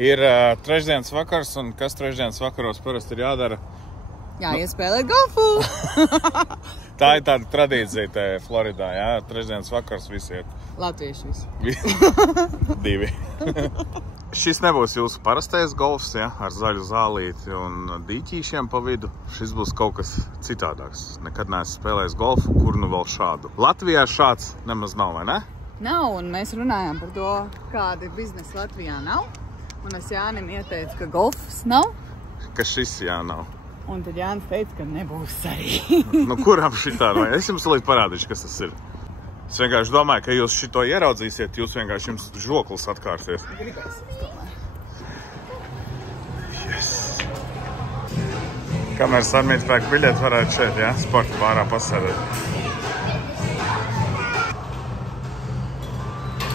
Ir trešdienas vakars, un kas trešdienas vakaros parasti ir jādara? Jā, iespēlēt golfu! Tā ir tāda tradīcija te Floridā, jā? Trešdienas vakars visi iet. Latvieši visi. 2. Šis nebūs jūsu parastais golfs, ja? Ar zaļu zālīti un dīķīšiem pa vidu. Šis būs kaut kas citādāks. Nekad neesmu spēlējis golfu, kur nu vēl šādu. Latvijā šāds nemaz nav, vai ne? Nav, un mēs runājām par to, kādi biznesi Latvijā nav. Un es Jānim ieteicu, ka golfs nav. Ka šis jā nav. Un tad Jānis teica, ka nebūs arī. Nu, kuram šitā? Es jums līdz parādīšu, kas tas ir. Es vienkārši domāju, ka jūs šito ieraudzīsiet, jūs vienkārši jums žoklis atkārsies. Gribēs, es domāju. Yes. Kamēr sarmītspēku biļeti varētu šeit, jā? Sporta pārā pasēdēt.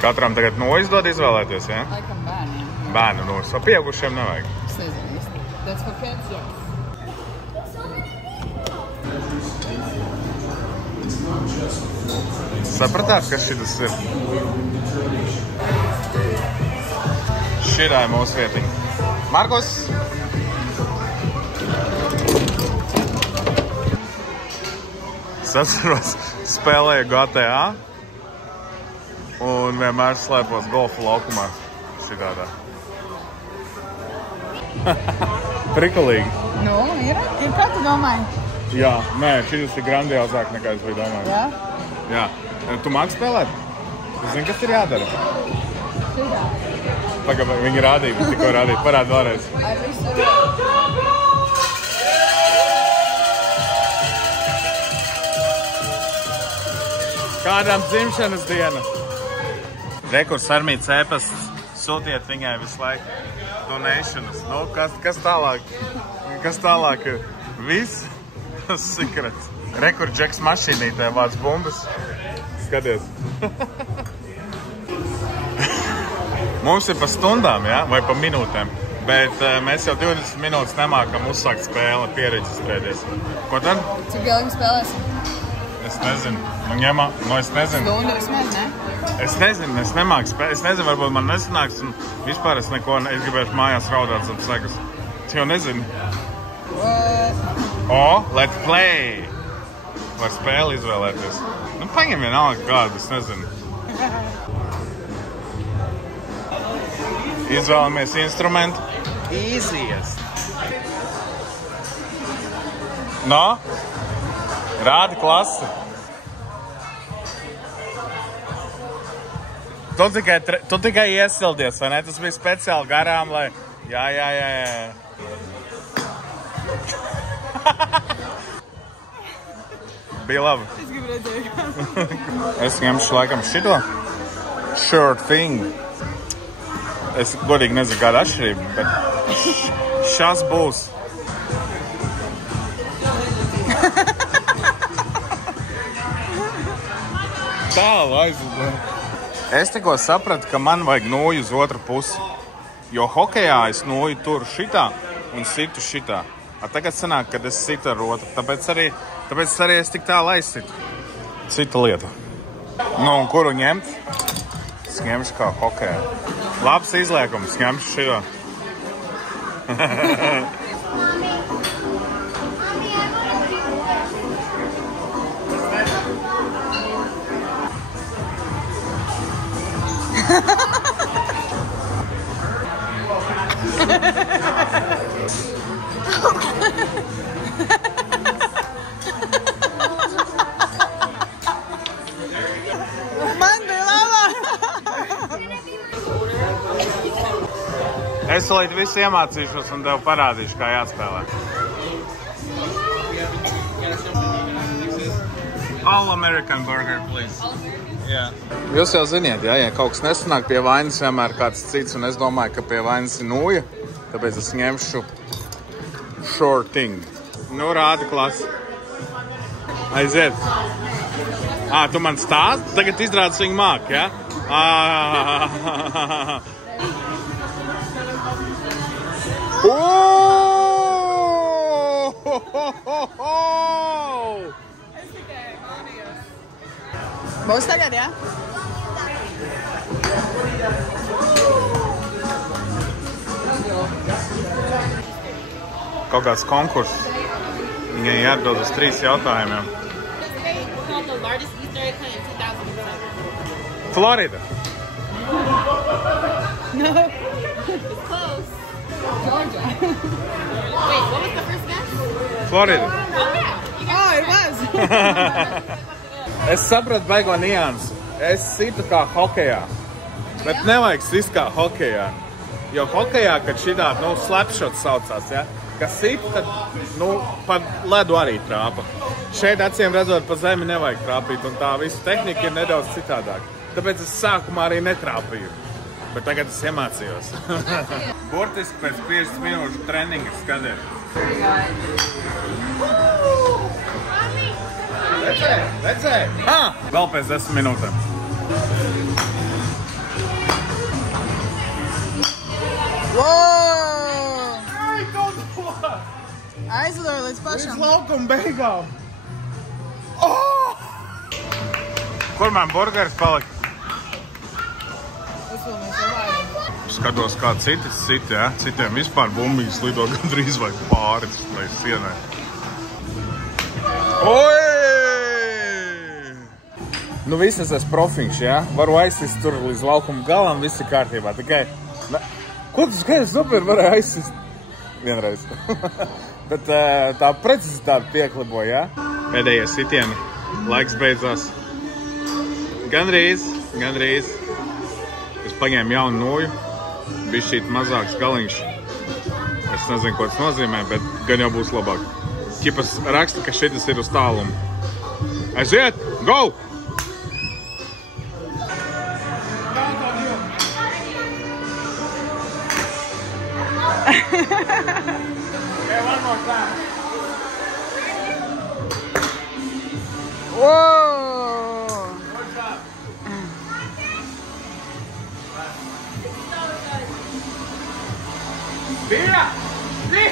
Katram tagad noizdod izvēlēties, jā? Laikam bērniem. Bērnu nos. Pieaugušiem nevajag. Es nezinu īsti. That's for kids, yes. Sapratāt, kas šitas ir? Šitā ir mūsu vietiņa. Markus! Es atceros, spēlēju GTA un vienmēr slēpos golfa laukumā šitādā. Prikulīgi. Nu, ir kā tu domāji? Jā, nē, šis ir grandiozāk nekā es biju domājis. Jā? Jā. Tu māki spēlēt? Tu zini, kas ir jādara? Šitā. Pagaidām, viņi rādīja, viņi tikko rādīja. Parādi vēlreiz. Ar visu... Kādām dzimšanas diena? Rekurs Sarmīts ēpasts. Sūtiet viņai visu laiku donationas. Nu, kas tālāk? Kas tālāk? Viss? Secrets. Rekur Džeks mašīnītē vāc bumbas. Skaties. Mums ir pa stundām, ja? Vai pa minūtēm. Bet mēs jau 20 minūtes nemākam uzsākt spēli, piereģistrēties. Ko tad? Cik ilgi spēlēsim? Es nezinu. Es nezinu. Stundu vismaz, ne? Es nezinu, es nemāku spēlēt. Es nezinu, varbūt man nesanāks un vispār es gribēšu mājās raudāt zem segas. Es jau nezinu. Let's play! Var spēli izvēlēties. Nu, paņem vienalga kādu, es nezinu. Izvēlamies instrumentu. Easiest. No? Rādi klasi. Tu tikai iesildies, vai ne? Tas bija speciāli garām, lai... Jā. Bija labi. Es gribu redzēt. Es ņemšu laikam šito. Sure thing. Es godīgi nezinu, kāda atšķirība, bet šas būs. Tālu aizlūdzu. Es tikko sapratu, ka man vajag nūju uz otru pusi. Jo hokejā es nūju tur šitā un situ šitā. A tagad sanāk, kad es situ ar otru. Tāpēc arī es tik tālu aizsitu. Cita lieta. Nu, un kuru ņemt? Es ņemšu kā hokejā. Labs izliekums, ņemšu šito. Man bija labā! Es līdz visu iemācīšos un tev parādīšu, kā jāspēlē. All American burger, please. Yeah. Jūs jau ziniet, ja kaut kas nesanāk pie vainas, vienmēr kāds cits, un es domāju, ka pie vainas ir nūja, tāpēc es ņemšu sure thing. Nu, rādi klasi. Aiziet. Tu man stāst? Tagad izrādās viņu māk, ja? Es tikai manījos. Būs tagad, jā? kaut kāds konkurss. Viņai jāatbild uz 3 jautājumiem. The largest Easter egg hunt in 2007. Florida. No. It's close. Georgia. Wait, what was the first guess? Florida. Oh, yeah. You got Oh, it was. Es sapratu baigo niansu. Es situ kā hokejā. Bet nevajag sist kā hokejā. Jo hokejā, kad šitā, slapšots saucās, ja? Kas sit, tad, pa ledu arī trāpa. Šeit acīm redzot, pa zemi nevajag trāpīt, un tā visa tehnika ir nedaudz citādāk. Tāpēc es sākumā arī netrāpīju. Bet tagad es iemācījos. Burtiski pēc 50 minūšu treninga skatiet. Redzēji? Vēl pēc 10 minūtēm. Whoa! Aizlidoju līdz pašam. Laukuma beigām. Oh! Kur man burgeris palika? Es vēl nesavēju. Skatos, kā citi sit, ja? Citiem vispār bumbīs lido gandrīz vai pāris vai sienai. Oi! Nu viss es esmu profiņš, ja? Varu aizsist tur līdz laukuma galam, viss ir kārtībā. Tikai... Ko tu skaidrs super varēja aizsist? Vienreiz. Bet tā precizitāte piekliboja, ja? Pēdējie sitieni. Laiks beidzās. Gandrīz. Es paņēmu jaunu noju. Bišķīt mazāks galiņš. Es nezinu, ko tas nozīmē, bet gan jau būs labāk. Ķipas raksta, ka šitas ir uz tālumu. Aiziet! Go! Okay, one more time. Whoa! Good job. Mira! Yay!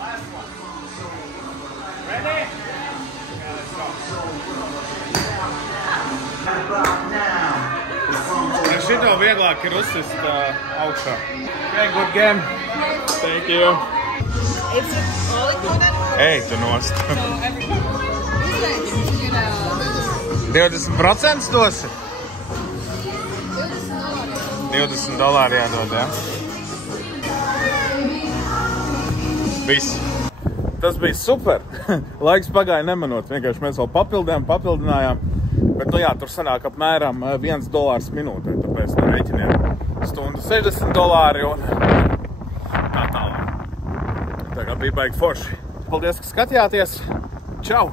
Last one. Ready? Šito vieglāk ir uzsist augšā. Okay, good game. Thank you. It's all included. Ej, tu nost. So everything. 20% dosi? $20 jādod, ja? Viss. Tas bija super. Laiks pagāja nemanot. Vienkārši mēs vēl papildinājām. Bet, jā, tur sanāk apmēram $1 minūtē. Tāpēc rēķiniem stundu $60 un tā tālāk. Tā kā bija baigi forši. Paldies, ka skatījāties. Čau!